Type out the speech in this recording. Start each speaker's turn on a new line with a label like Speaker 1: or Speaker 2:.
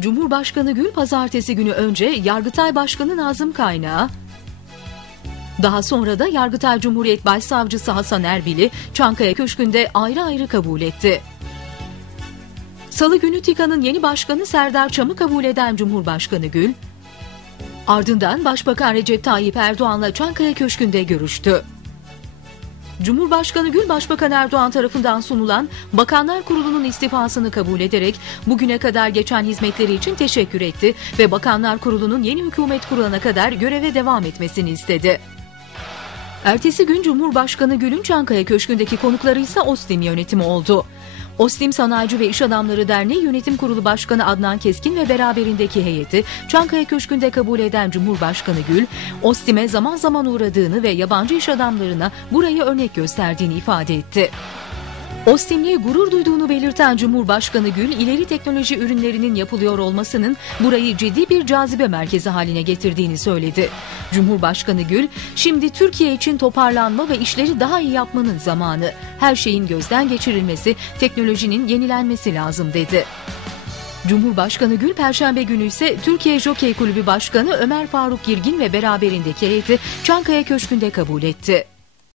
Speaker 1: Cumhurbaşkanı Gül pazartesi günü önce Yargıtay Başkanı Nazım Kaynağı, daha sonra da Yargıtay Cumhuriyet Başsavcısı Hasan Erbil'i Çankaya Köşkü'nde ayrı ayrı kabul etti. Salı günü TİKA'nın yeni başkanı Serdar Çam'ı kabul eden Cumhurbaşkanı Gül, ardından Başbakan Recep Tayyip Erdoğan'la Çankaya Köşkü'nde görüştü. Cumhurbaşkanı Gül Başbakan Erdoğan tarafından sunulan Bakanlar Kurulu'nun istifasını kabul ederek bugüne kadar geçen hizmetleri için teşekkür etti ve Bakanlar Kurulu'nun yeni hükümet kurulana kadar göreve devam etmesini istedi. Ertesi gün Cumhurbaşkanı Gül'ün Çankaya Köşkü'ndeki konukları ise Ostim yönetimi oldu. Ostim Sanayici ve İş Adamları Derneği Yönetim Kurulu Başkanı Adnan Keskin ve beraberindeki heyeti Çankaya Köşkü'nde kabul eden Cumhurbaşkanı Gül, Ostim'e zaman zaman uğradığını ve yabancı iş adamlarına burayı örnek gösterdiğini ifade etti. Ostim'le gurur duyduğunu belirten Cumhurbaşkanı Gül, ileri teknoloji ürünlerinin yapılıyor olmasının burayı ciddi bir cazibe merkezi haline getirdiğini söyledi. Cumhurbaşkanı Gül, şimdi Türkiye için toparlanma ve işleri daha iyi yapmanın zamanı. Her şeyin gözden geçirilmesi, teknolojinin yenilenmesi lazım dedi. Cumhurbaşkanı Gül Perşembe günü ise Türkiye Jokey Kulübü Başkanı Ömer Faruk Girgin ve beraberindeki heyeti Çankaya Köşkü'nde kabul etti.